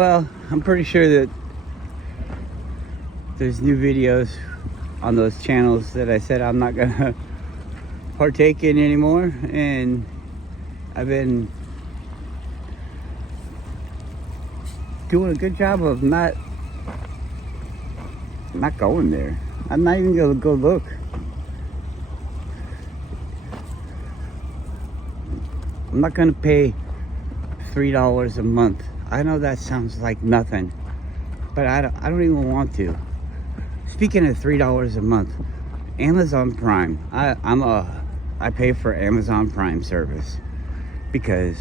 Well, I'm pretty sure that there's new videos on those channels that I said I'm not gonna partake in anymore, and I've been doing a good job of not going there. I'm not even gonna go look. I'm not gonna pay $3 a month. I know that sounds like nothing, but I don't even want to. Speaking of $3 a month, Amazon Prime. I pay for Amazon Prime service because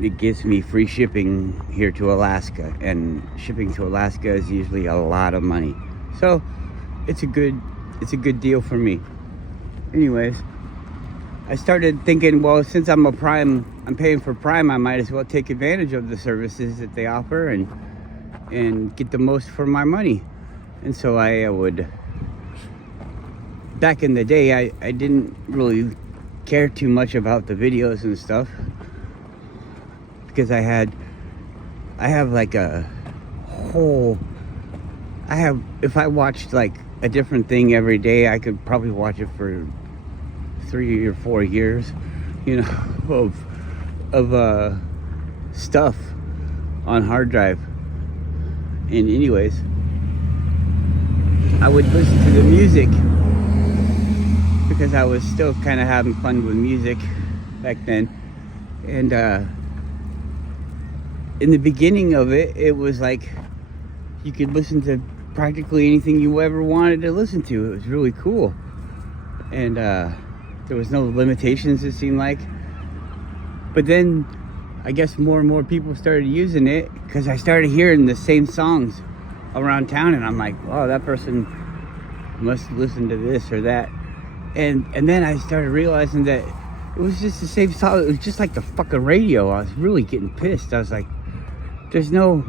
it gives me free shipping here to Alaska, and shipping to Alaska is usually a lot of money. So it's a good deal for me. Anyways, I started thinking, well, since I'm paying for Prime, I might as well take advantage of the services that they offer and get the most for my money. And so I would, back in the day, I didn't really care too much about the videos and stuff, because I have like a whole, if I watched like a different thing every day, I could probably watch it for 3 or 4 years, you know, of stuff on hard drive. And anyways, I would listen to the music because I was still kind of having fun with music back then. And in the beginning of it, it was like you could listen to practically anything you ever wanted to listen to. It was really cool. And there was no limitations, it seemed like. But then I guess more and more people started using it because I started hearing the same songs around town, and I'm like, oh, that person must listen to this or that. And then I started realizing that it was just the same song. It was just like the fucking radio. I was really getting pissed. I was like, there's no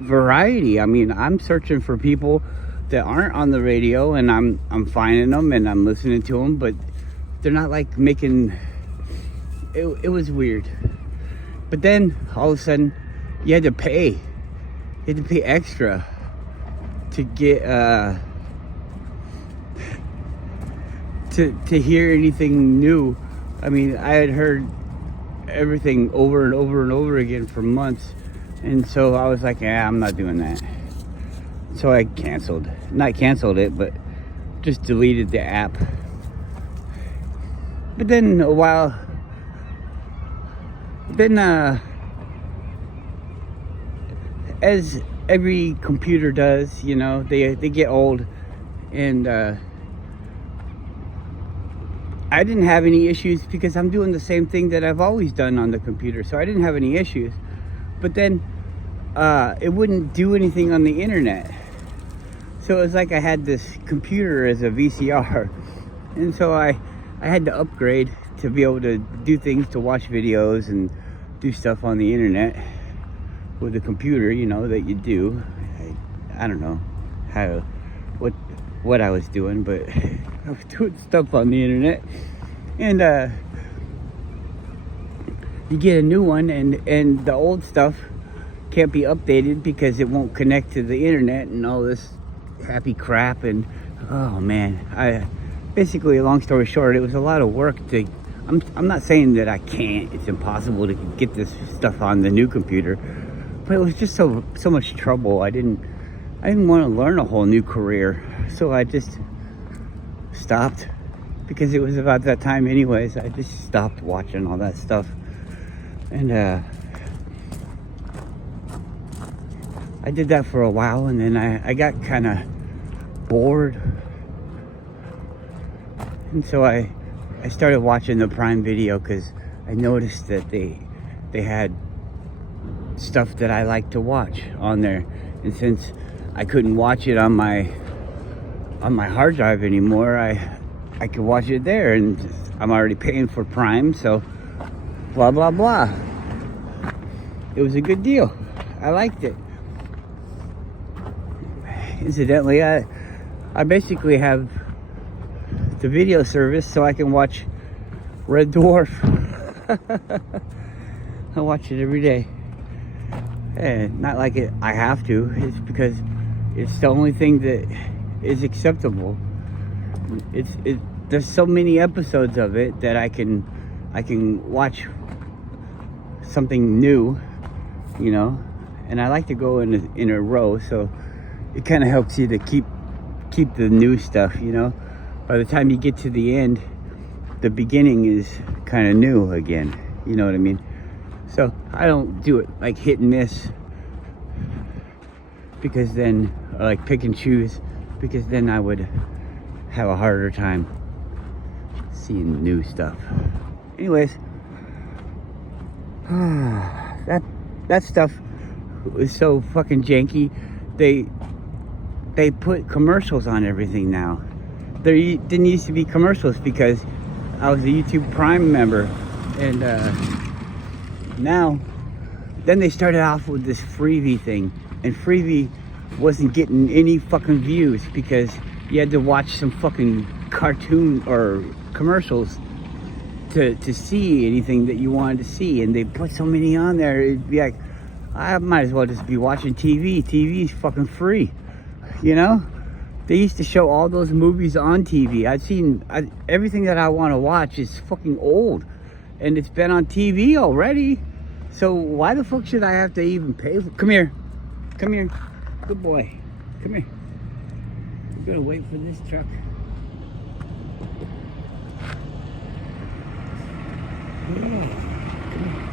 variety. I mean, I'm searching for people that aren't on the radio, and I'm finding them and I'm listening to them, but they're not like making it was weird. But then all of a sudden you had to pay extra to get to hear anything new. I mean, I had heard everything over and over and over again for months, and so I was like, yeah, I'm not doing that. So I not canceled it, but just deleted the app. But then a while, as every computer does, you know, they get old, and I didn't have any issues because I'm doing the same thing that I've always done on the computer, so I didn't have any issues. But then it wouldn't do anything on the internet, so it was like I had this computer as a VCR, and so I had to upgrade to be able to do things, to watch videos and do stuff on the internet with a computer, you know, that you do. I don't know what I was doing, but I was doing stuff on the internet. And you get a new one, and the old stuff can't be updated because it won't connect to the internet and all this happy crap. And oh man, basically, long story short, it was a lot of work to. I'm not saying that I can't. It's impossible to get this stuff on the new computer, but it was just so much trouble. I didn't want to learn a whole new career, so I just stopped, because it was about that time anyways. I just stopped watching all that stuff, and I did that for a while, and then I got kind of bored. And so I started watching the Prime Video because I noticed that they had stuff that I like to watch on there. And since I couldn't watch it on my hard drive anymore, I could watch it there, and I'm already paying for Prime, so blah blah blah. It was a good deal. I liked it. Incidentally, I basically have the video service so I can watch Red Dwarf. I watch it every day. Not like it, I have to. It's because it's the only thing that is acceptable. There's so many episodes of it that I can watch something new, you know. And I like to go in a row, so it kind of helps you to keep the new stuff, you know. By the time you get to the end, the beginning is kind of new again, you know what I mean? So I don't do it like hit and miss, because then, or like pick and choose, because then I would have a harder time seeing new stuff. Anyways, that stuff is so fucking janky. They put commercials on everything now. There didn't used to be commercials because I was a YouTube Prime member, and now, then they started off with this freebie thing, and freebie wasn't getting any fucking views because you had to watch some fucking cartoon or commercials to see anything that you wanted to see, and they put so many on there. It'd be like, I might as well just be watching TV. TV's fucking free, you know? They used to show all those movies on TV. Everything that I want to watch is fucking old, and it's been on TV already. So why the fuck should I have to even pay for? Come here, good boy, come here. We're gonna wait for this truck. Yeah, come here.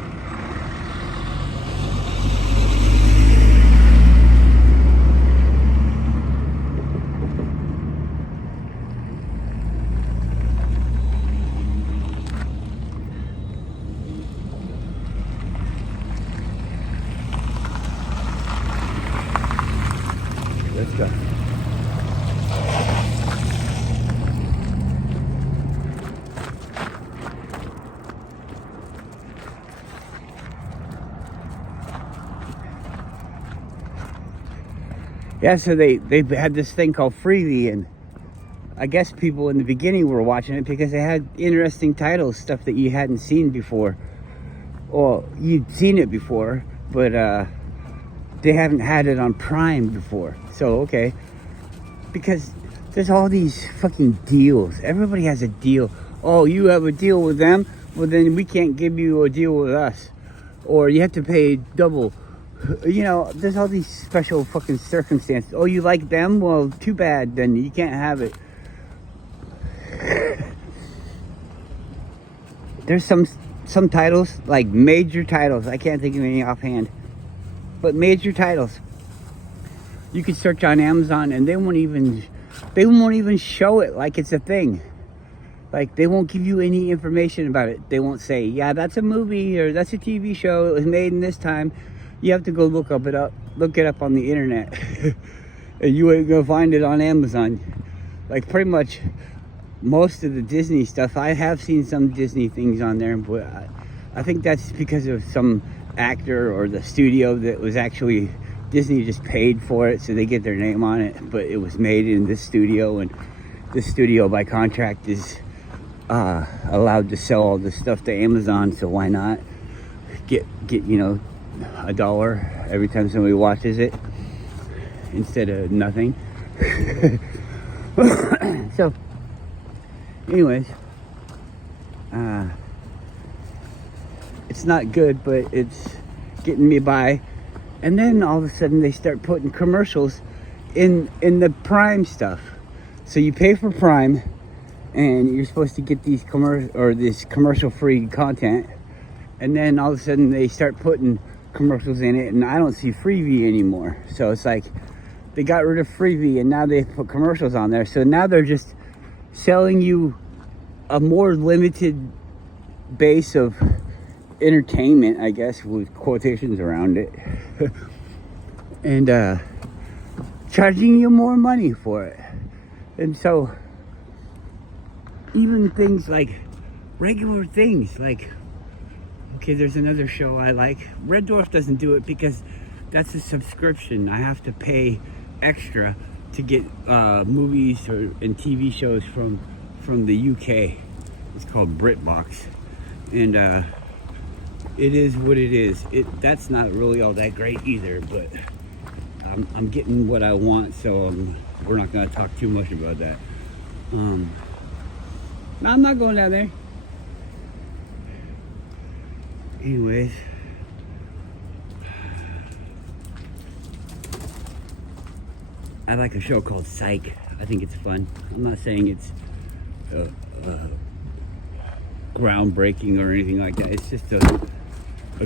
Let's go. Yeah, so they had this thing called Freevee, and I guess people in the beginning were watching it because they had interesting titles, stuff that you hadn't seen before. Well, you'd seen it before, but they haven't had it on Prime before. So, okay. Because there's all these fucking deals. Everybody has a deal. Oh, you have a deal with them? Well, then we can't give you a deal with us. Or you have to pay double. You know, there's all these special fucking circumstances. Oh, you like them? Well, too bad. Then you can't have it. There's some titles, like major titles. I can't think of any offhand. But major titles, you can search on Amazon and they won't even show it like it's a thing. Like, they won't give you any information about it. They won't say, yeah, that's a movie or that's a TV show. It was made in this time. You have to go look it up on the internet. And you ain't gonna find it on Amazon. Like, pretty much most of the Disney stuff, I have seen some Disney things on there, but I think that's because of some actor or the studio that was actually, Disney just paid for it so they get their name on it, but it was made in this studio, and this studio by contract is allowed to sell all this stuff to Amazon, so why not get you know, $1 every time somebody watches it instead of nothing. So anyways, it's not good, but it's getting me by. And then all of a sudden they start putting commercials in the Prime stuff. So you pay for Prime and you're supposed to get these this commercial free content, and then all of a sudden they start putting commercials in it, and I don't see Freevee anymore. So it's like they got rid of Freevee and now they put commercials on there. So now they're just selling you a more limited base of entertainment, I guess, with quotations around it. And charging you more money for it. And so even things like regular things, like, okay, there's another show I like. Red Dwarf doesn't do it because that's a subscription. I have to pay extra to get movies and TV shows from the UK. It's called BritBox. And it is what it is. That's not really all that great either, but I'm getting what I want, so we're not gonna talk too much about that. No, I'm not going down there. Anyways, I like a show called Psych. I think it's fun. I'm not saying it's groundbreaking or anything like that. It's just a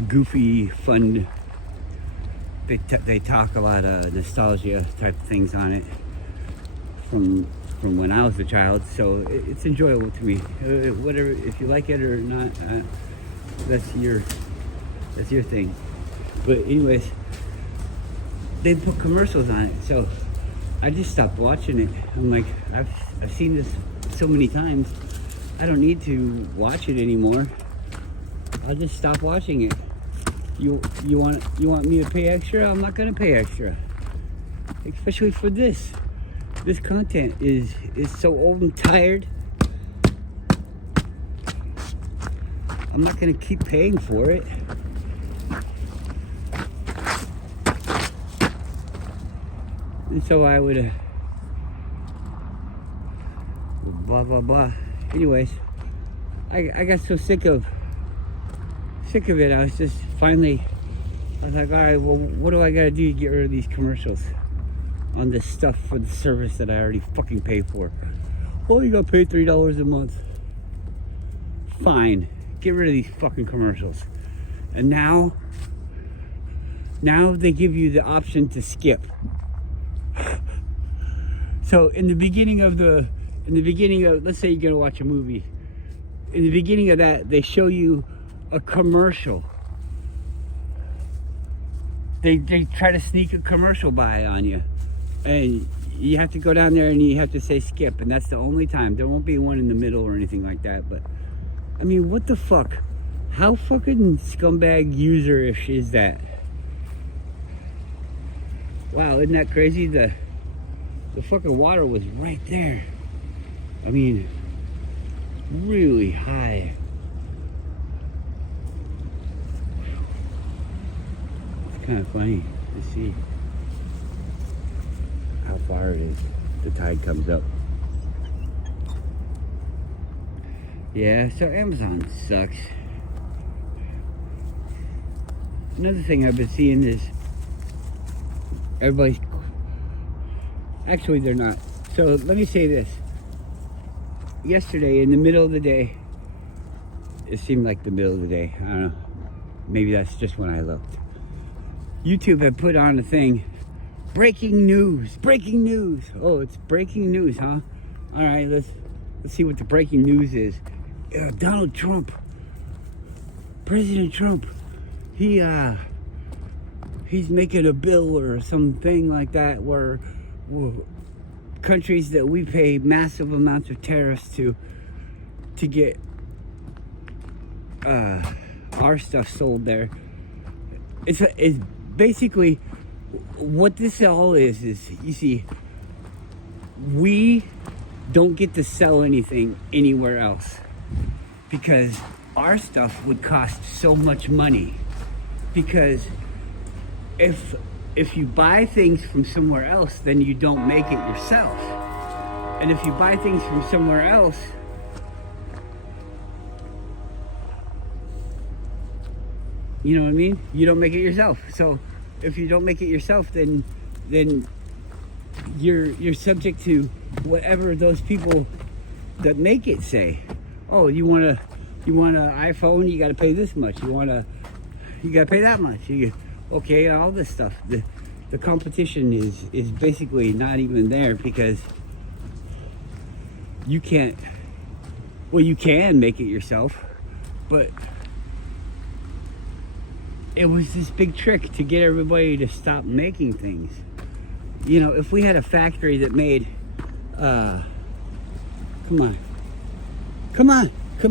goofy, fun. They talk a lot of nostalgia type of things on it from when I was a child, so it's enjoyable to me. Whatever, if you like it or not, that's your thing. But anyways, they put commercials on it, so I just stopped watching it. I'm like, I've seen this so many times. I don't need to watch it anymore. I'll just stop watching it. You want me to pay extra? I'm not gonna pay extra. Especially for this. This content is so old and tired. I'm not gonna keep paying for it. And so I would blah blah blah. Anyways, I got so sick of it. I was just finally, I was like, all right, well, what do I gotta do to get rid of these commercials on this stuff for the service that I already fucking pay for? Well, you gotta pay $3 a month. Fine, get rid of these fucking commercials. And now they give you the option to skip. So in the beginning of, let's say you're gonna watch a movie. In the beginning of that, they show you a commercial. They try to sneak a commercial by on you, and you have to go down there and you have to say skip, and that's the only time. There won't be one in the middle or anything like that. But I mean, what the fuck? How fucking scumbag user-ish is that? Wow, isn't that crazy? The fucking water was right there. I mean, really high. It's kind of funny to see how far it is. The tide comes up. Yeah, so Amazon sucks. Another thing I've been seeing is everybody's, actually they're not. So let me say this. Yesterday in the middle of the day, it seemed like the middle of the day, I don't know, maybe that's just when I looked. YouTube had put on a thing, breaking news. Oh, it's breaking news, huh? All right, let's see what the breaking news is. Donald Trump, President Trump, he's making a bill or something like that where countries that we pay massive amounts of tariffs to get our stuff sold there. It's basically what this all is you see, we don't get to sell anything anywhere else because our stuff would cost so much money. Because if you buy things from somewhere else, then you don't make it yourself. And if you buy things from somewhere else, you know what I mean? You don't make it yourself. So if you don't make it yourself, then you're subject to whatever those people that make it say. Oh, you want an iPhone? You got to pay this much. You got to pay that much. Okay, all this stuff. The competition is basically not even there because you can't. Well, you can make it yourself, but it was this big trick to get everybody to stop making things. You know, if we had a factory that made, come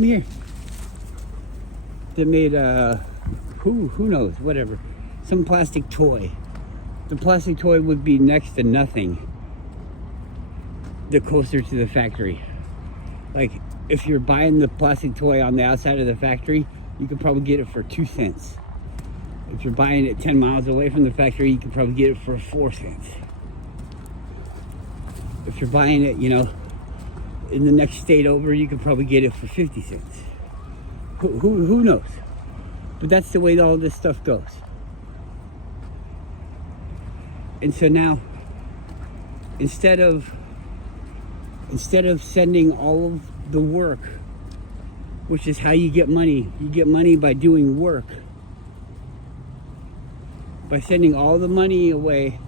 here. That made, who knows, whatever, some plastic toy. The plastic toy would be next to nothing the closer to the factory. Like, if you're buying the plastic toy on the outside of the factory, you could probably get it for 2 cents. If you're buying it 10 miles away from the factory, you could probably get it for 4 cents. If you're buying it, you know, in the next state over, you could probably get it for 50 cents. Who knows? But that's the way all this stuff goes. And so now, instead of sending all of the work, which is how you get money by doing work. By sending all the money away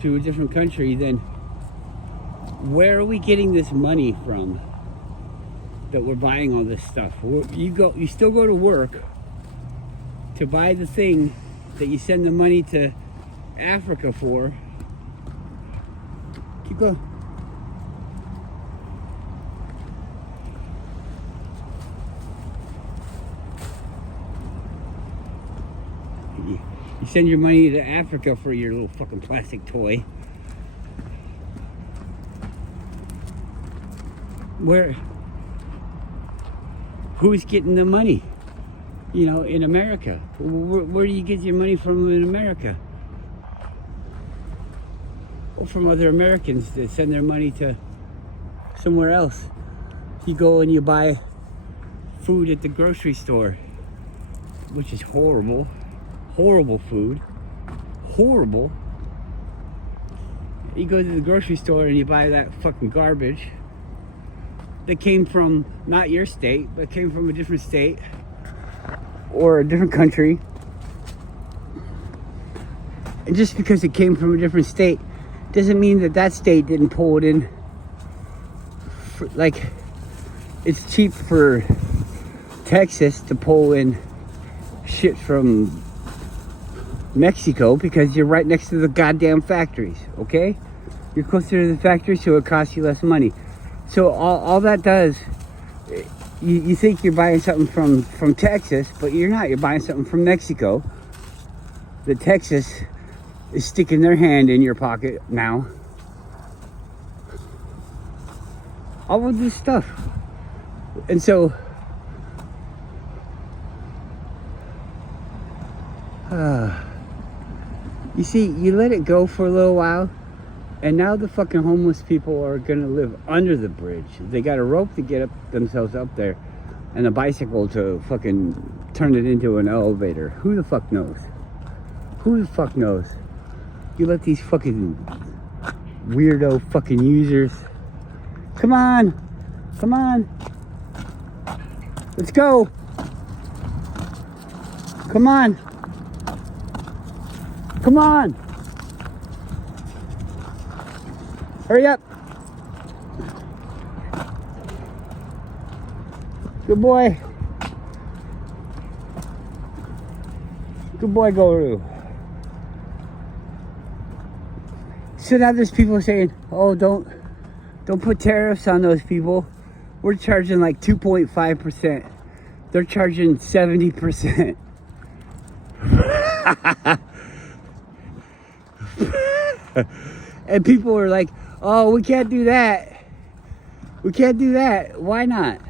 to a different country, then where are we getting this money from that we're buying all this stuff? You still go to work to buy the thing that you send the money to Africa for. Keep going. You send your money to Africa for your little fucking plastic toy. Who's getting the money? You know, in America. Where do you get your money from in America? Or from other Americans that send their money to somewhere else. You go and you buy food at the grocery store, which is horrible. Horrible food. Horrible. You go to the grocery store and you buy that fucking garbage that came from not your state, but came from a different state or a different country. And just because it came from a different state doesn't mean that that state didn't pull it in. Like, it's cheap for Texas to pull in shit from Mexico because you're right next to the goddamn factories, okay? You're closer to the factories, so it costs you less money. So all that does, you think you're buying something from Texas, but you're not. You're buying something from Mexico. The Texas is sticking their hand in your pocket now. All of this stuff. And so you see, you let it go for a little while, and now the fucking homeless people are gonna live under the bridge. They got a rope to get themselves up there, and a bicycle to fucking turn it into an elevator. Who the fuck knows? Who the fuck knows? You let these fucking weirdo fucking users. Come on! Come on! Let's go! Come on! Come on! Hurry up! Good boy. Good boy, Goru. So now there's people saying, oh, don't put tariffs on those people. We're charging like 2.5%. They're charging 70%. And people are like, oh, we can't do that. We can't do that. Why not?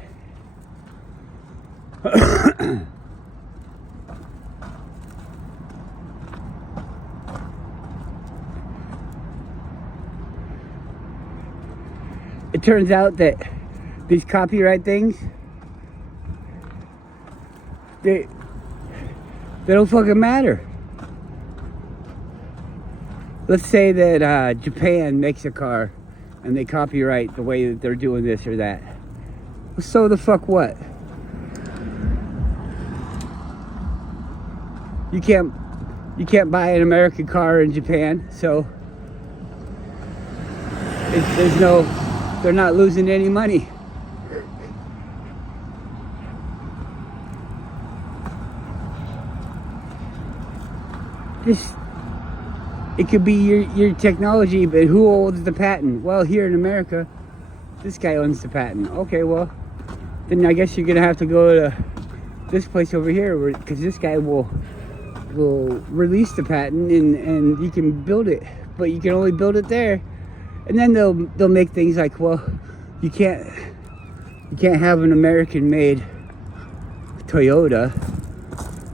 It turns out that these copyright things, they don't fucking matter. Let's say that Japan makes a car and they copyright the way that they're doing this or that. So the fuck what? You can't buy an American car in Japan, so they're not losing any money. It could be your technology, but who owns the patent? Well, here in America, this guy owns the patent. Okay, well, then I guess you're gonna have to go to this place over here, because this guy will release the patent and you can build it, but you can only build it there. And then they'll make things like, well, you can't have an American-made Toyota,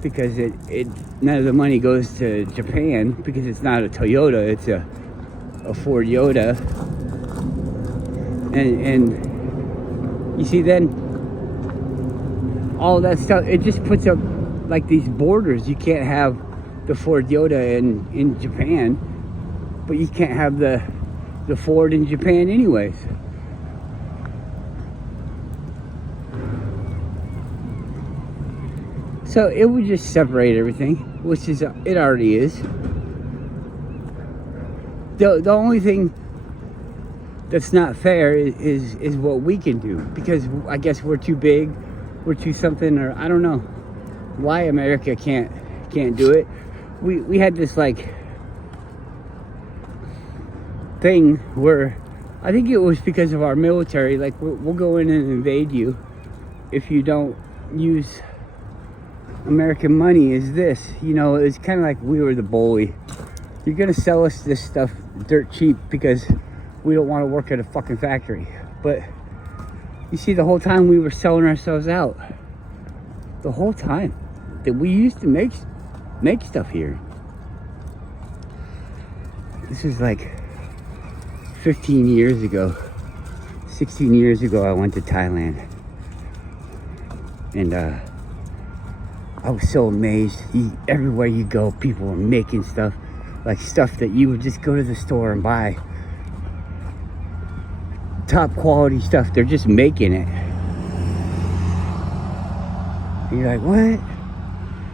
because it none of the money goes to Japan, because it's not a Toyota, it's a Ford Yoda. And you see, then all that stuff, it just puts up like these borders. You can't have the Ford Yoda in Japan, but you can't have the Ford in Japan anyways. So it would just separate everything, which is, it already is. The only thing that's not fair is what we can do, because I guess we're too big, we're too something, or I don't know why America can't do it. We had this like thing where I think it was because of our military, like we'll go in and invade you if you don't use American money. Is this, you know, it's kind of like we were the bully. You're gonna sell us this stuff dirt cheap because we don't want to work at a fucking factory. But you see, the whole time we were selling ourselves out. The whole time that we used to make stuff here. This is like 15 years ago, 16 years ago, I went to Thailand. And I was so amazed. Everywhere you go, people were making stuff, like stuff that you would just go to the store and buy. Top quality stuff, they're just making it. And you're like, what?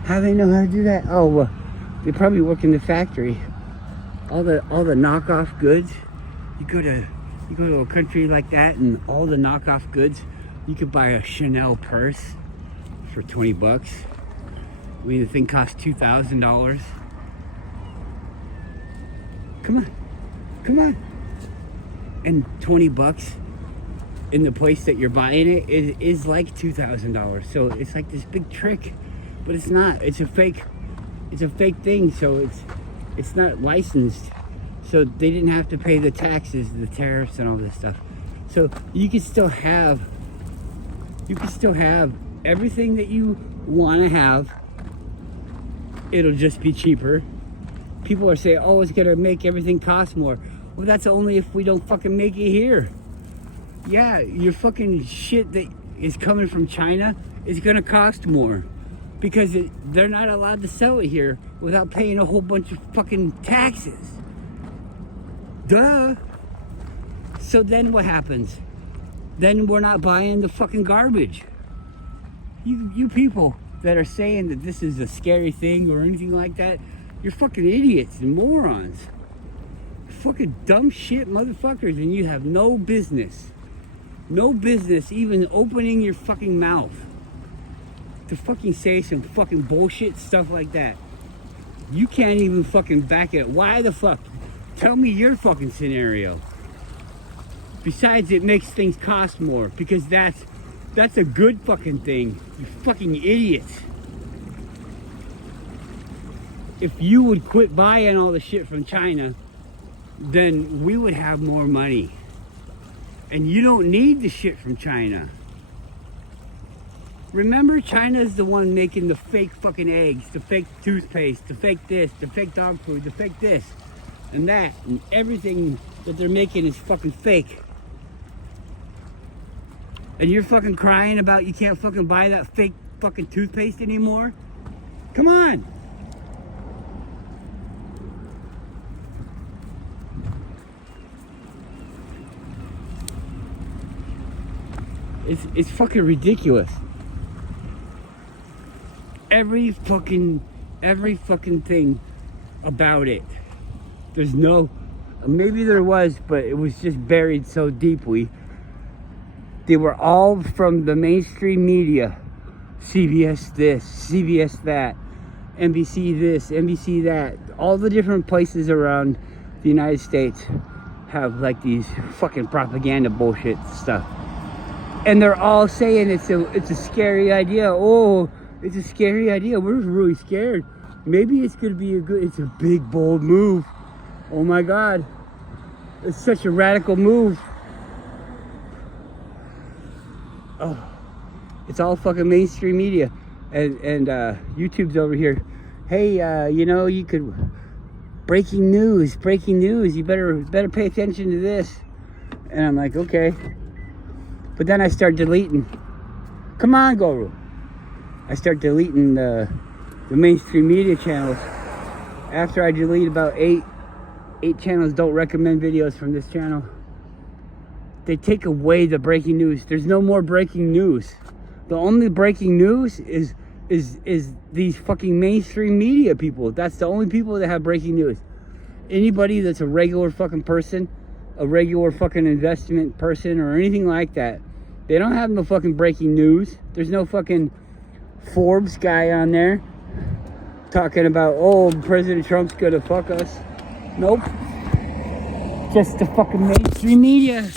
How do they know how to do that? Oh, well, they probably work in the factory. All the knockoff goods. You go to a country like that, and all the knockoff goods, you could buy a Chanel purse for 20 bucks. I mean, the thing costs $2,000. Come on. And 20 bucks in the place that you're buying it is like $2,000. So it's like this big trick, but it's not. It's a fake thing. So it's not licensed. So they didn't have to pay the taxes, the tariffs, and all this stuff. So you can still have everything that you want to have. It'll just be cheaper. People are saying, oh, it's gonna make everything cost more. Well, that's only if we don't fucking make it here. Yeah, your fucking shit that is coming from China is gonna cost more, because they're not allowed to sell it here without paying a whole bunch of fucking taxes. Duh. So then what happens? Then we're not buying the fucking garbage. You people that are saying that this is a scary thing or anything like that, you're fucking idiots and morons. Fucking dumb shit motherfuckers, and you have no business even opening your fucking mouth to fucking say some fucking bullshit stuff like that. You can't even fucking back it. Why the fuck? Tell me your fucking scenario. Besides, it makes things cost more, because that's a good fucking thing. You fucking idiots. If you would quit buying all the shit from China, then we would have more money. And you don't need the shit from China. Remember, China's the one making the fake fucking eggs, the fake toothpaste, the fake this, the fake dog food, the fake this and that, and everything that they're making is fucking fake. And you're fucking crying about you can't fucking buy that fake fucking toothpaste anymore? Come on. It's fucking ridiculous. Every fucking thing about it. There's no, maybe there was, but it was just buried so deeply. They were all from the mainstream media. CBS this, CBS that, NBC this, NBC that. All the different places around the United States have like these fucking propaganda bullshit stuff. And they're all saying it's a scary idea. Oh, it's a scary idea. We're really scared. Maybe it's gonna be it's a big, bold move. Oh my God. It's such a radical move. Oh, it's all fucking mainstream media. and YouTube's over here. Hey, you know, you could breaking news. You better pay attention to this. And I'm like, okay. But then I start deleting. Come on, Guru. I start deleting the mainstream media channels. After I delete about eight channels, don't recommend videos from this channel. They take away the breaking news. There's no more breaking news. The only breaking news is these fucking mainstream media people. That's the only people that have breaking news. Anybody that's a regular fucking person, a regular fucking investment person or anything like that, they don't have no fucking breaking news. There's no fucking Forbes guy on there talking about, oh, President Trump's gonna fuck us. Nope. Just the fucking mainstream media.